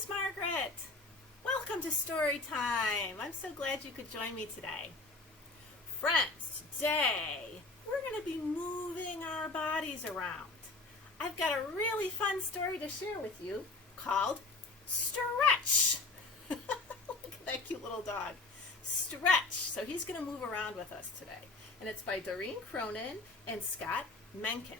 Miss Margaret. Welcome to Story Time. I'm so glad you could join me today. Friends, today we're going to be moving our bodies around. I've got a really fun story to share with you called Stretch. Look at that cute little dog. Stretch. So he's going to move around with us today. And it's by Doreen, Cronin, and Scott, Menken.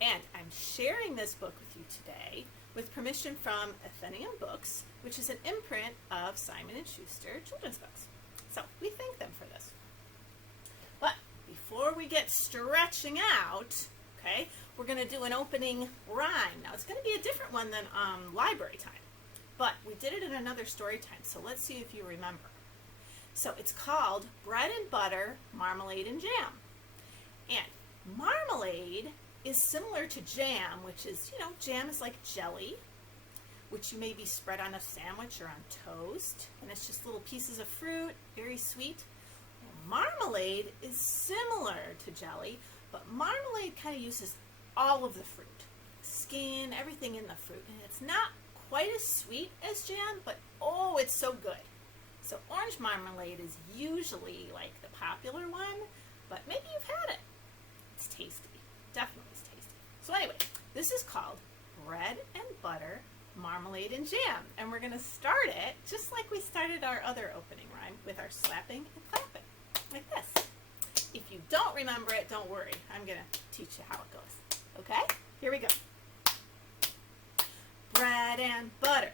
And I'm sharing this book with you today with permission from Athenaeum Books, which is an imprint of Simon & Schuster children's books. So we thank them for this. But before we get stretching out, okay, we're going to do an opening rhyme. Now it's going to be a different one than library time, but we did it in another story time, so let's see if you remember. So it's called Bread and Butter, Marmalade and Jam. And marmalade is similar to jam, which is, jam is like jelly, which you maybe spread on a sandwich or on toast, and it's just little pieces of fruit, very sweet. Marmalade is similar to jelly, but marmalade kind of uses all of the fruit, skin, everything in the fruit, and it's not quite as sweet as jam, but oh, it's so good. So orange marmalade is usually like the popular one, but maybe you've had it. It's tasty. Definitely is tasty. So anyway, this is called Bread and Butter, Marmalade and Jam. And we're going to start it just like we started our other opening rhyme with our slapping and clapping, like this. If you don't remember it, don't worry. I'm going to teach you how it goes. Okay? Here we go. Bread and butter,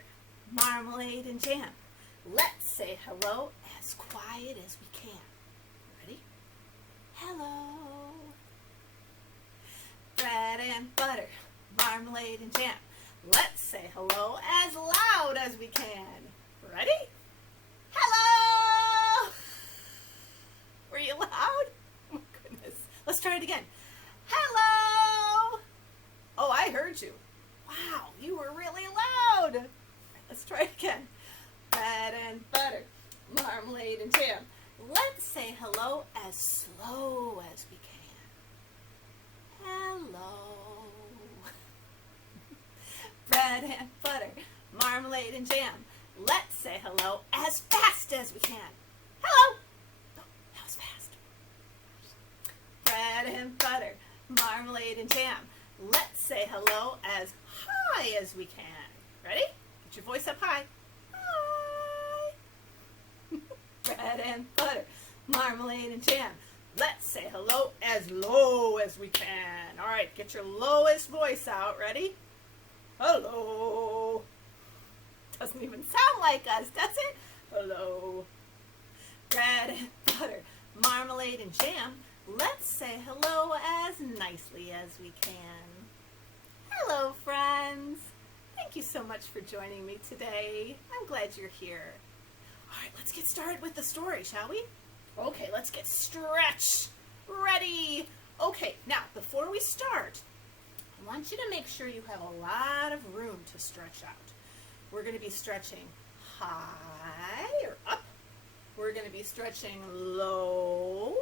marmalade and jam. Let's say hello as quiet as we can. Ready? Hello. Bread and butter, marmalade and jam. Let's say hello as loud as we can. Ready? Hello! Were you loud? Oh my goodness. Let's try it again. Hello! Oh, I heard you. Wow, you were really loud. All right, let's try it again. Bread and butter, marmalade and jam. Let's say hello as slow as we can. Hello. Bread and butter, marmalade and jam. Let's say hello as fast as we can. Hello. Oh, that was fast. Bread and butter, marmalade and jam. Let's say hello as high as we can. Ready? Get your voice up high. Hi. Bread and butter, marmalade and jam. Let's say hello as low as we can. All right, get your lowest voice out. Ready? Hello. Doesn't even sound like us, does it? Hello. Bread and butter, marmalade and jam. Let's say hello as nicely as we can. Hello, friends. Thank you so much for joining me today. I'm glad you're here. All right, let's get started with the story, shall we? Okay, let's get stretched. Ready? Okay, now, before we start, I want you to make sure you have a lot of room to stretch out. We're going to be stretching high or up. We're going to be stretching low.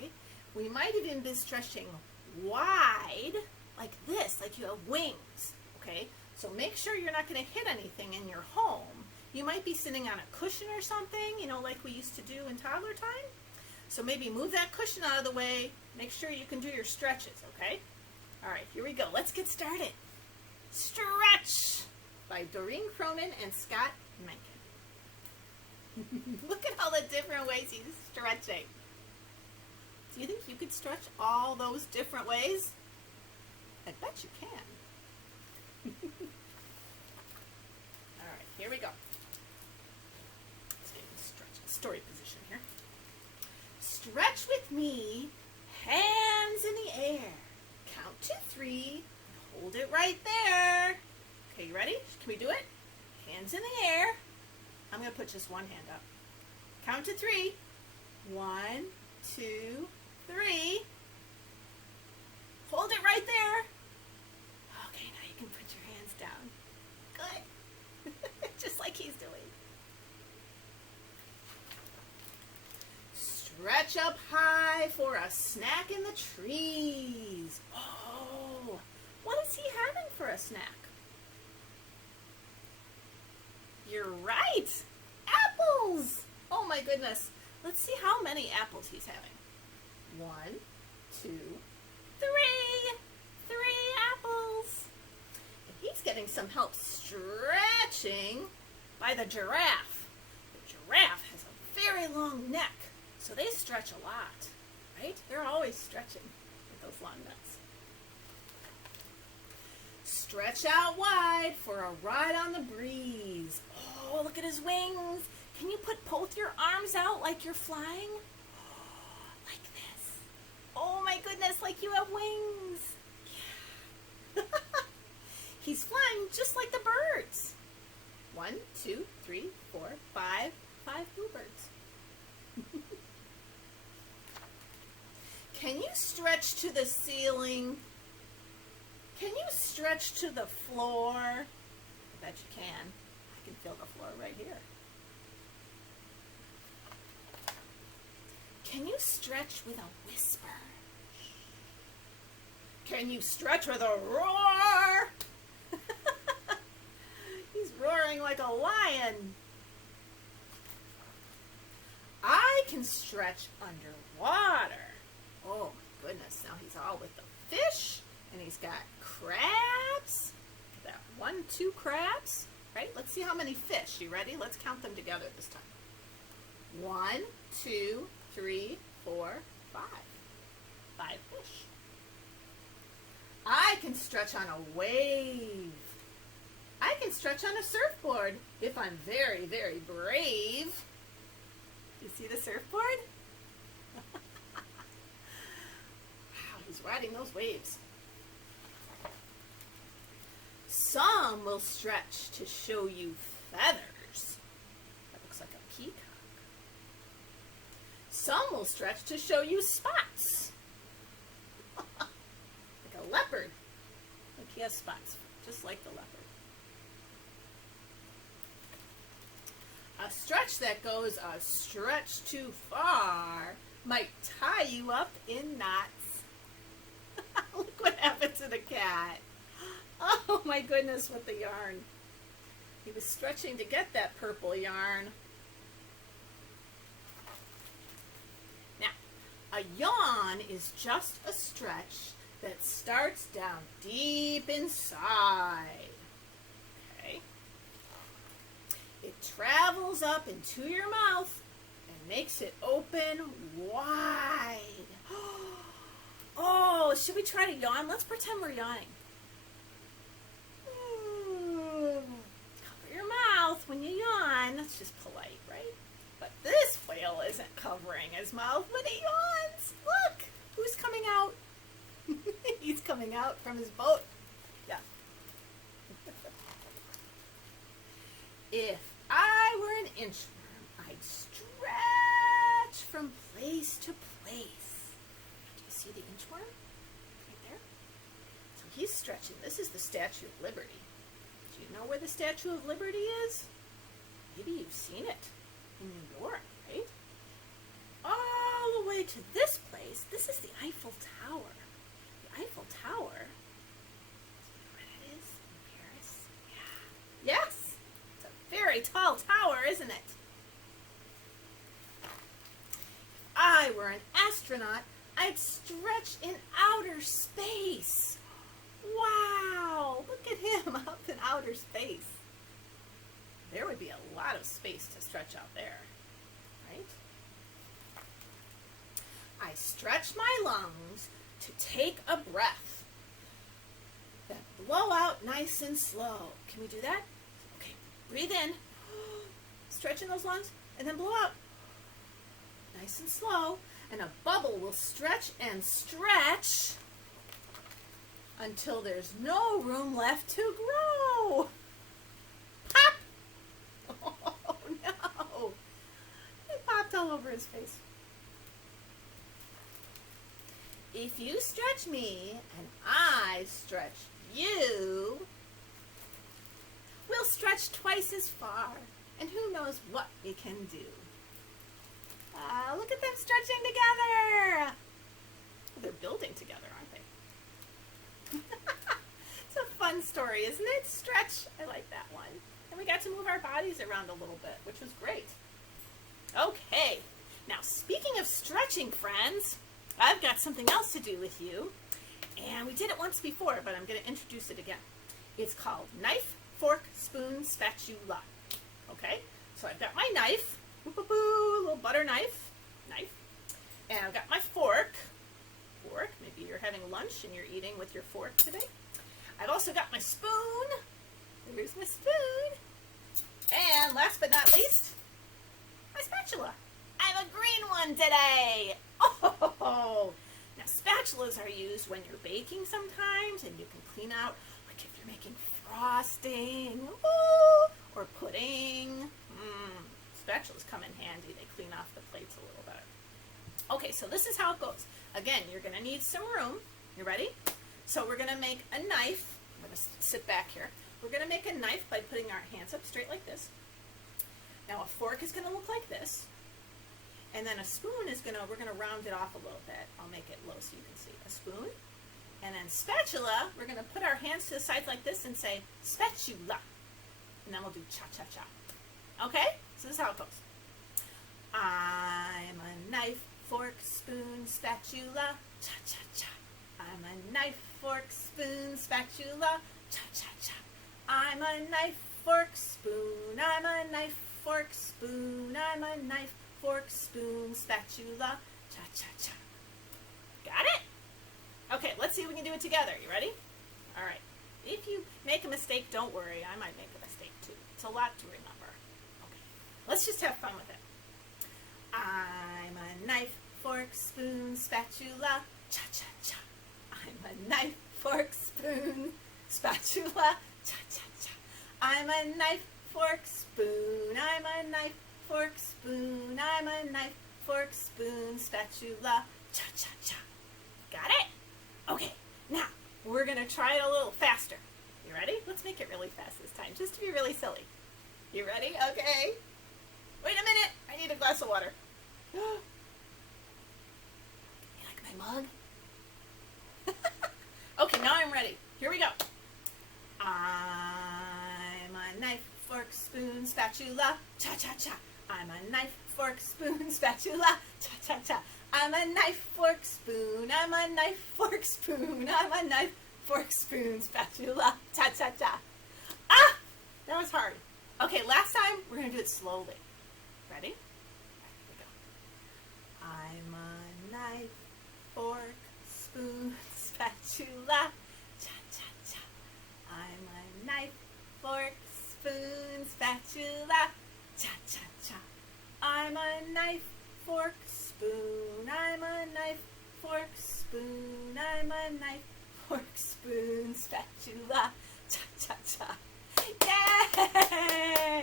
Right? We might even be stretching wide, like this, like you have wings. Okay? So make sure you're not going to hit anything in your home. You might be sitting on a cushion or something, like we used to do in toddler time. So maybe move that cushion out of the way. Make sure you can do your stretches, okay? All right, here we go. Let's get started. Stretch by Doreen, Cronin, and Scott, Menken. Look at all the different ways he's stretching. Do you think you could stretch all those different ways? I bet you can. All right, here we go. Let's get in story position here. Stretch with me, hands in the air. Count to 3. Hold it right there. Okay, you ready? Can we do it? Hands in the air. I'm going to put just one hand up. Count to 3. 1, 2, 3. Hold it right there. Okay, now you can put your hands down. Good. Just like he's doing. Stretch up high for a snack in the trees. Oh, what is he having for a snack? right. Apples. Oh my goodness. Let's see how many apples he's having. 1, 2, 3. 3 apples. And he's getting some help stretching by the giraffe. The giraffe has a very long neck, so they stretch a lot, right? They're always stretching with those long necks. Stretch out wide for a ride on the breeze. Oh, look at his wings. Can you put both your arms out like you're flying? Oh, like this. Oh my goodness, like you have wings. Yeah. He's flying just like the birds. 1, 2, 3, 4, 5. 5 bluebirds. Can you stretch to the ceiling? Can you stretch to the floor? I bet you can. I can feel the floor right here. Can you stretch with a whisper? Can you stretch with a roar? He's roaring like a lion. I can stretch underwater. Oh my goodness, now he's all with the fish, and he's got crabs. That 1, 2 crabs, right? Let's see how many fish. You ready? Let's count them together this time. 1, 2, 3, 4, 5. 5 fish. I can stretch on a wave. I can stretch on a surfboard if I'm very, very brave. You see the surfboard? Wow, he's riding those waves. Some will stretch to show you feathers. That looks like a peacock. Some will stretch to show you spots. Like a leopard. Like he has spots, just like the leopard. A stretch that goes a stretch too far might tie you up in knots. Look what happened to the cat. Oh my goodness, with the yarn. He was stretching to get that purple yarn. Now, a yawn is just a stretch that starts down deep inside. Okay? It travels up into your mouth and makes it open wide. Oh, should we try to yawn? Let's pretend we're yawning. Cover your mouth when you yawn. That's just polite, right? But this whale isn't covering his mouth when he yawns. Look, who's coming out? He's coming out from his boat. Yeah. If I were an inchworm, I'd stretch from place to place. Do you see the inchworm? Right there? So he's stretching. This is the Statue of Liberty. Do you know where the Statue of Liberty is? Maybe you've seen it in New York, right? All the way to this place, this is the Eiffel Tower. The Eiffel Tower, is that what it is in Paris? Yeah. Yes! It's a very tall tower, isn't it? If I were an astronaut, I'd stretch in outer space. Wow! Look at him up in outer space. There would be a lot of space to stretch out there, right? I stretch my lungs to take a breath. Then blow out nice and slow. Can we do that? Okay, breathe in. Stretch in those lungs, and then blow out. Nice and slow. And a bubble will stretch and stretch until there's no room left to grow. Pop! Oh no! It popped all over his face. If you stretch me and I stretch you, we'll stretch twice as far, and who knows what we can do. Look at them stretching together. They're building together, aren't they? It's a fun story, isn't it? Stretch. I like that one. and we got to move our bodies around a little bit, which was great. Okay, now speaking of stretching, friends, I've got something else to do with you, and we did it once before, but I'm going to introduce it again. It's called knife, fork, spoon, spatula. Okay, so I've got my knife, little butter knife, and I've got my fork, maybe you're having lunch and you're eating with your fork today. I've also got my spoon, there's my spoon, and last but not least, my spatula. I have a green one today. Oh, now spatulas are used when you're baking sometimes, and you can clean out, like if you're making frosting, or pudding. Spatulas come in handy. They clean off the plates a little better. Okay, so this is how it goes. Again, you're going to need some room. You ready? So we're going to make a knife. I'm going to sit back here. We're going to make a knife by putting our hands up straight like this. Now a fork is going to look like this. And then a spoon is we're going to round it off a little bit. I'll make it low so you can see. A spoon. And then spatula, we're going to put our hands to the sides like this and say spatula. And then we'll do cha-cha-cha. Okay? So this is how it goes. I'm a knife, fork, spoon, spatula, cha-cha-cha. I'm a knife, fork, spoon, spatula, cha-cha-cha. I'm a knife, fork, spoon. I'm a knife, fork, spoon. I'm a knife, fork, spoon, spatula, cha-cha-cha. Got it? Okay, let's see if we can do it together. You ready? All right. If you make a mistake, don't worry. I might make a mistake too. It's a lot to remember. Okay. Let's just have fun with it. I'm a knife, fork, spoon, spatula, cha-cha-cha. I'm a knife, fork, spoon, spatula, cha-cha-cha. I'm a knife, fork, spoon. I'm a knife, fork, spoon. I'm a knife, fork, spoon, spatula, cha-cha-cha. Got it? Okay, now we're going to try it a little faster. You ready? Let's make it really fast this time, just to be really silly. You ready? Okay. Wait a minute. I need a glass of water. You like my mug? Okay, now I'm ready. Here we go. I'm a knife, fork, spoon, spatula, cha-cha-cha. I'm a knife, fork, spoon, spatula, cha-cha-cha. I'm a knife, fork, spoon. I'm a knife, fork, spoon. I'm a knife, fork, spoon, spatula, cha-cha-cha. Ah! That was hard. Okay, last time, we're going to do it slowly. Ready? Here we go. I'm a knife, fork, spoon, spatula, cha-cha-cha. I'm a knife, fork, spoon, spatula, cha-cha-cha. I'm a knife, fork, spoon. I'm a knife, fork, spoon. I'm a knife, fork, spoon, spatula, cha-cha-cha. Yay!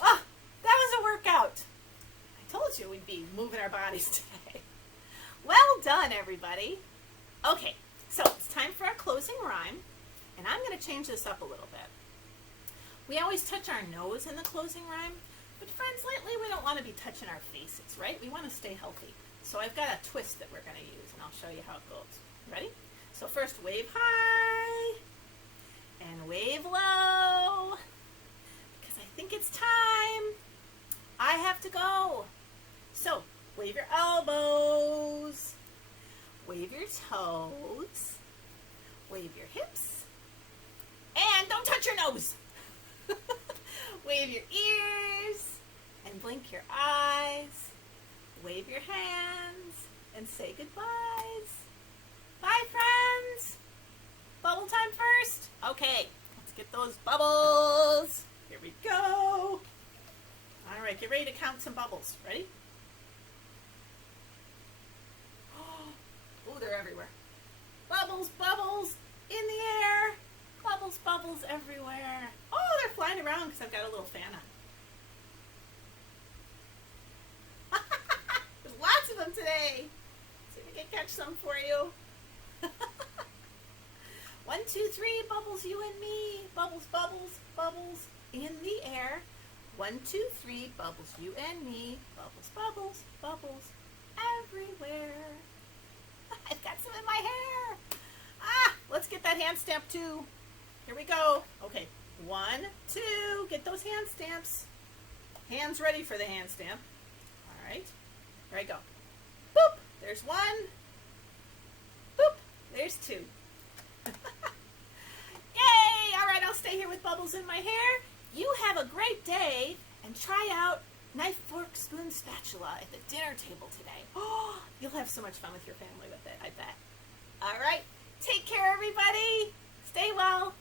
Oh, that was a workout. I told you we'd be moving our bodies today. Well done, everybody. Okay, so it's time for our closing rhyme, and I'm going to change this up a little bit. We always touch our nose in the closing rhyme, but friends, lately we don't want to be touching our faces, right? We want to stay healthy. So I've got a twist that we're going to use, and I'll show you how it goes. Ready? So first, wave high and wave low, because I think it's time. I have to go. So wave your elbows, wave your toes, wave your hips, and don't touch your nose. Wave your ears and blink your eyes. Wave your hands and say goodbyes. Bye, friends. Bubble time first. Okay, let's get those bubbles. Here we go. All right, get ready to count some bubbles. Ready? Oh, they're everywhere. Bubbles, bubbles in the air. Bubbles, bubbles everywhere. Oh, they're flying around because I've got a little fan on. There's lots of them today. See if we can catch some for you. 1, 2, 3, bubbles, you and me. Bubbles, bubbles, bubbles in the air. 1, 2, 3, bubbles, you and me. Bubbles, bubbles, bubbles everywhere. I've got some in my hair. Ah, let's get that hand stamp too. Here we go. Okay, 1, 2. Get those hand stamps. Hands ready for the hand stamp. All right. Here I go. Boop. There's 1. Boop. There's 2. Yay! All right, I'll stay here with bubbles in my hair. You have a great day and try out knife, fork, spoon, spatula at the dinner table today. Oh, you'll have so much fun with your family with it, I bet. All right. Take care, everybody. Stay well.